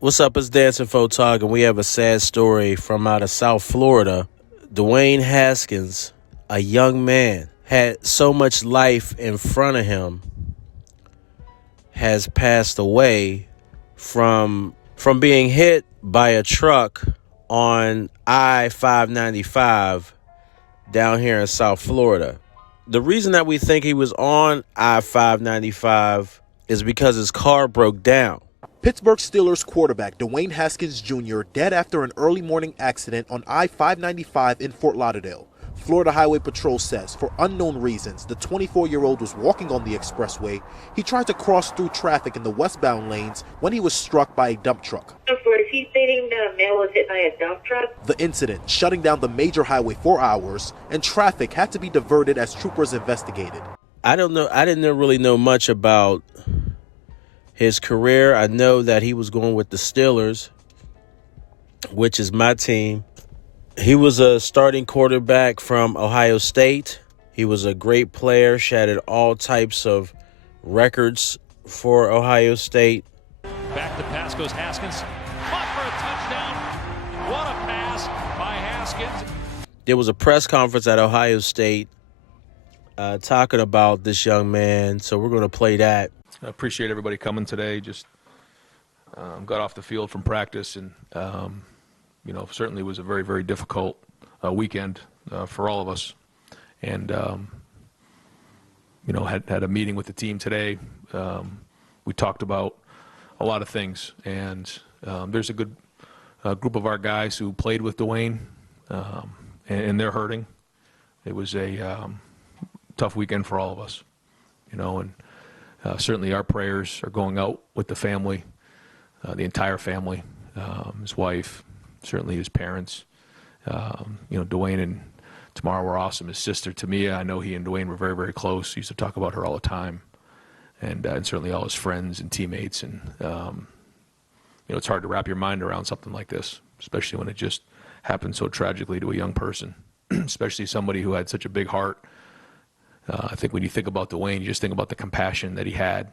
What's up? It's Dancing Photog, and we have a sad story from out of South Florida. Dwayne Haskins, a young man, had so much life in front of him, has passed away from being hit by a truck on I-595 down here in South Florida. The reason that we think he was on I-595 is because his car broke down. Pittsburgh Steelers quarterback Dwayne Haskins Jr. dead after an early morning accident on I-595 in Fort Lauderdale. Florida Highway Patrol says, for unknown reasons, the 24-year-old was walking on the expressway. He tried to cross through traffic in the westbound lanes when he was struck by a dump truck. So is he stating that a male was hit by a dump truck? The incident shutting down the major highway for hours, and traffic had to be diverted as troopers investigated. I didn't really know much about his career. I know that he was going with the Steelers, which is my team. He was a starting quarterback from Ohio State. He was a great player, shattered all types of records for Ohio State. Back to pass goes Haskins. Caught for a touchdown. What a pass by Haskins. There was a press conference at Ohio State talking about this young man, so we're going to play that. I appreciate everybody coming today. Just got off the field from practice, and certainly was a very, very difficult weekend for all of us. And had a meeting with the team today. We talked about a lot of things, and there's a good group of our guys who played with Dwayne, and they're hurting. It was a tough weekend for all of us, and certainly our prayers are going out with the family, the entire family, his wife, certainly his parents. Dwayne and Tamara were awesome. His sister, Tamia, I know he and Dwayne were very, very close. He used to talk about her all the time, and certainly all his friends and teammates. And, it's hard to wrap your mind around something like this, especially when it just happened so tragically to a young person, especially somebody who had such a big heart. I think when you think about Dwayne, you just think about the compassion that he had,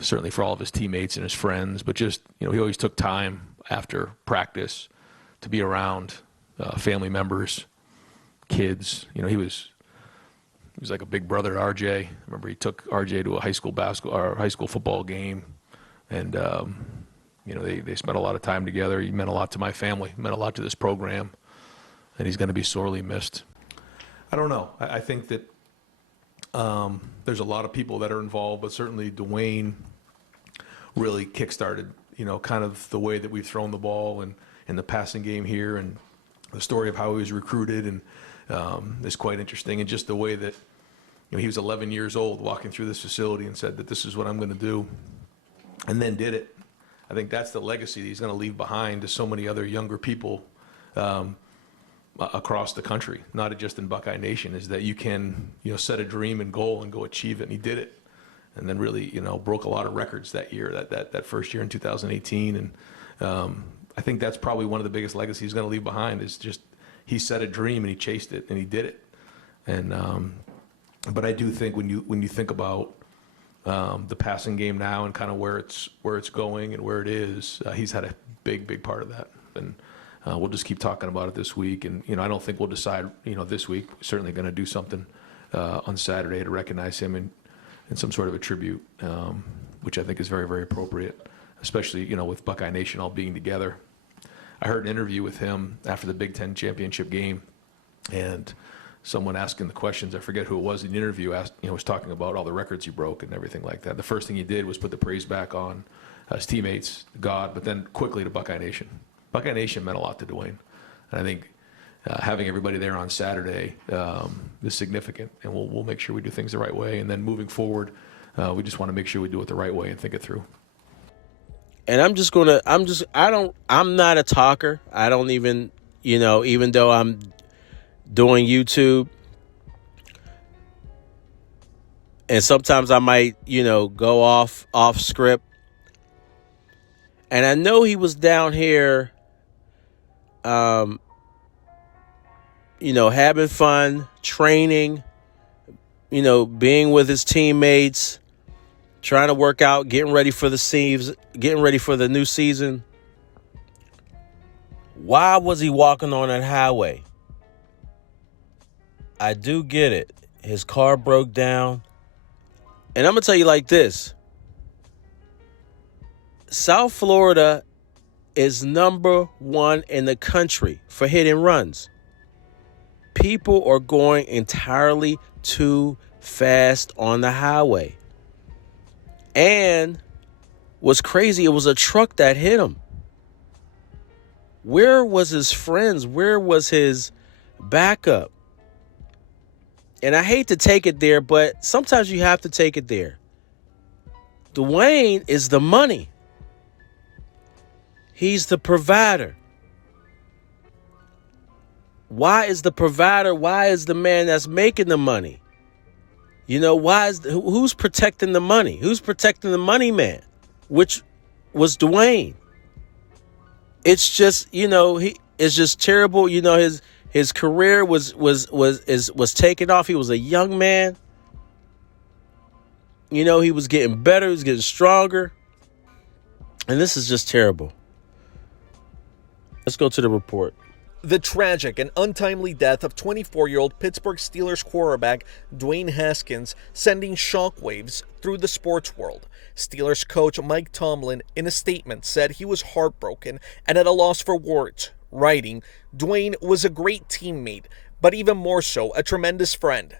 certainly for all of his teammates and his friends, but just, he always took time after practice to be around family members, kids. He was like a big brother to RJ. I remember he took RJ to a high school football game, and they spent a lot of time together. He meant a lot to my family, meant a lot to this program, and he's going to be sorely missed. I don't know. I think that there's a lot of people that are involved, but certainly Dwayne really kickstarted, kind of the way that we've thrown the ball and the passing game here, and the story of how he was recruited, and is quite interesting. And just the way that, he was 11 years old walking through this facility and said that this is what I'm going to do, and then did it. I think that's the legacy that he's going to leave behind to so many other younger people across the country, not just in Buckeye Nation, is that you can, set a dream and goal and go achieve it. And he did it. And then really, broke a lot of records that year, that first year in 2018. And I think that's probably one of the biggest legacies he's going to leave behind, is just he set a dream and he chased it and he did it. And but I do think when you think about the passing game now and kind of where it's going and where it is, he's had a big part of that. And we'll just keep talking about it this week. And, I don't think we'll decide, this week. We're certainly going to do something on Saturday to recognize him in some sort of a tribute, which I think is very, very appropriate, especially, with Buckeye Nation all being together. I heard an interview with him after the Big Ten championship game, and someone asking the questions, I forget who it was in the interview, was talking about all the records he broke and everything like that. The first thing he did was put the praise back on his teammates, God, but then quickly to Buckeye Nation. Buckeye Nation meant a lot to Dwayne, and I think having everybody there on Saturday is significant, and we'll make sure we do things the right way. And then moving forward, we just want to make sure we do it the right way and think it through. And I'm not a talker. I don't even, even though I'm doing YouTube, and sometimes I might, go off script. And I know he was down here, having fun, training, being with his teammates, trying to work out, getting ready for the new season. Why was he walking on that highway? I do get it. His car broke down. And I'm going to tell you like this. South Florida is number 1 in the country for hit and runs. People are going entirely too fast on the highway. And what's crazy, it was a truck that hit him. Where was his friends? Where was his backup? And I hate to take it there, but sometimes you have to take it there. Dwayne is the money. He's the provider. Why is the provider? Why is the man that's making the money? You know, who's protecting the money? Who's protecting the money man? Which was Dwayne. It's just, it's just terrible. You know, his career was taking off. He was a young man. You know, he was getting better, he was getting stronger. And this is just terrible. Let's go to the report. The tragic and untimely death of 24-year-old Pittsburgh Steelers quarterback Dwayne Haskins sending shockwaves through the sports world. Steelers coach Mike Tomlin, in a statement, said he was heartbroken and at a loss for words, writing, "Dwayne was a great teammate, but even more so, a tremendous friend."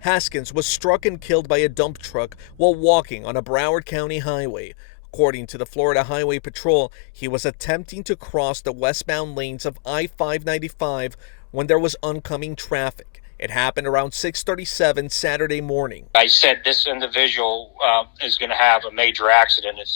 Haskins was struck and killed by a dump truck while walking on a Broward County highway. According to the Florida Highway Patrol, he was attempting to cross the westbound lanes of I-595 when there was oncoming traffic. It happened around 6:37 Saturday morning. I said this individual is going to have a major accident if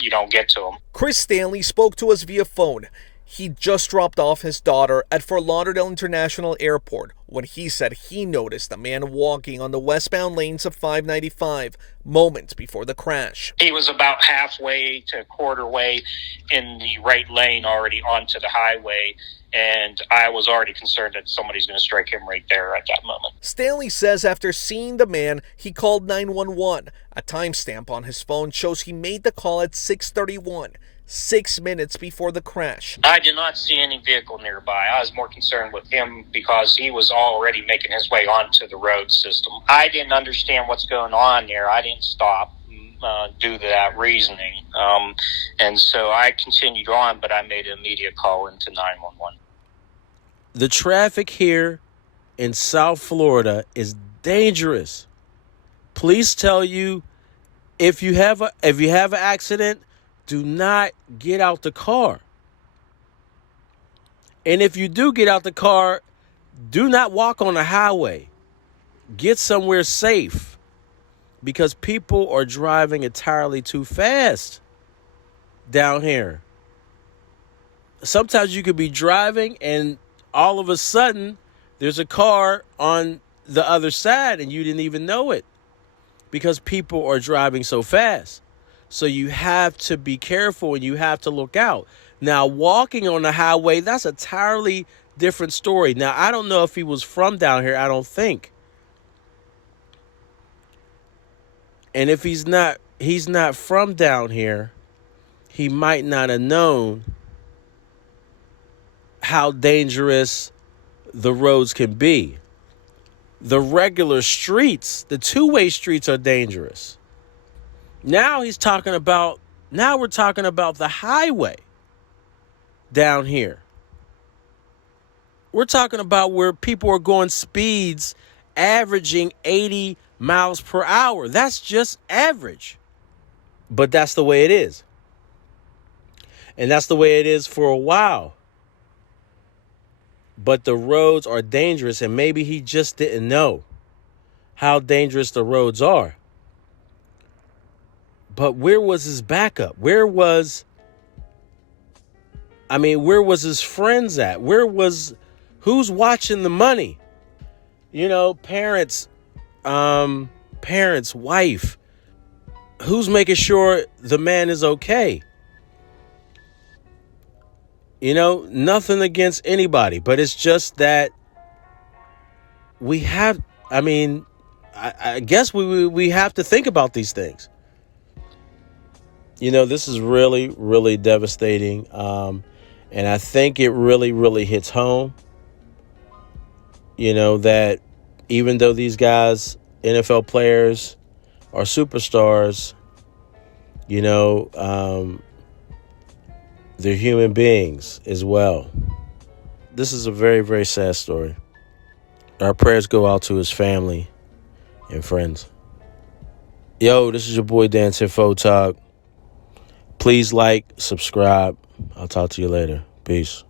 you don't get to him. Chris Stanley spoke to us via phone. He just dropped off his daughter at Fort Lauderdale International Airport when he said he noticed a man walking on the westbound lanes of 595 moments before the crash. He was about halfway to quarter way in the right lane already onto the highway, and I was already concerned that somebody's going to strike him right there at that moment. Stanley says after seeing the man, he called 911. A timestamp on his phone shows he made the call at 6:31. 6 minutes before the crash. I did not see any vehicle nearby. I was more concerned with him because he was already making his way onto the road system. I didn't understand what's going on there. I didn't stop due to that reasoning. And so I continued on, but I made an immediate call into 911. The traffic here in South Florida is dangerous. Police tell you if you have an accident, do not get out the car. And if you do get out the car, do not walk on the highway. Get somewhere safe because people are driving entirely too fast down here. Sometimes you could be driving and all of a sudden there's a car on the other side and you didn't even know it because people are driving so fast. So you have to be careful and you have to look out. Now, walking on the highway, that's a entirely different story. Now, I don't know if he was from down here. I don't think. And if he's not from down here, he might not have known how dangerous the roads can be. The regular streets, the two-way streets are dangerous. Now we're talking about the highway down here. We're talking about where people are going speeds averaging 80 miles per hour. That's just average. But that's the way it is. And that's the way it is for a while. But the roads are dangerous, and maybe he just didn't know how dangerous the roads are. But where was his backup? Where was his friends at? Who's watching the money? You know, parents, wife. Who's making sure the man is okay? You know, nothing against anybody, but it's just that I guess we have to think about these things. This is really, really devastating. And I think it really, really hits home, that even though these guys, NFL players, are superstars, they're human beings as well. This is a very, very sad story. Our prayers go out to his family and friends. Yo, this is your boy Dan Tinfo Talk. Please like, subscribe. I'll talk to you later. Peace.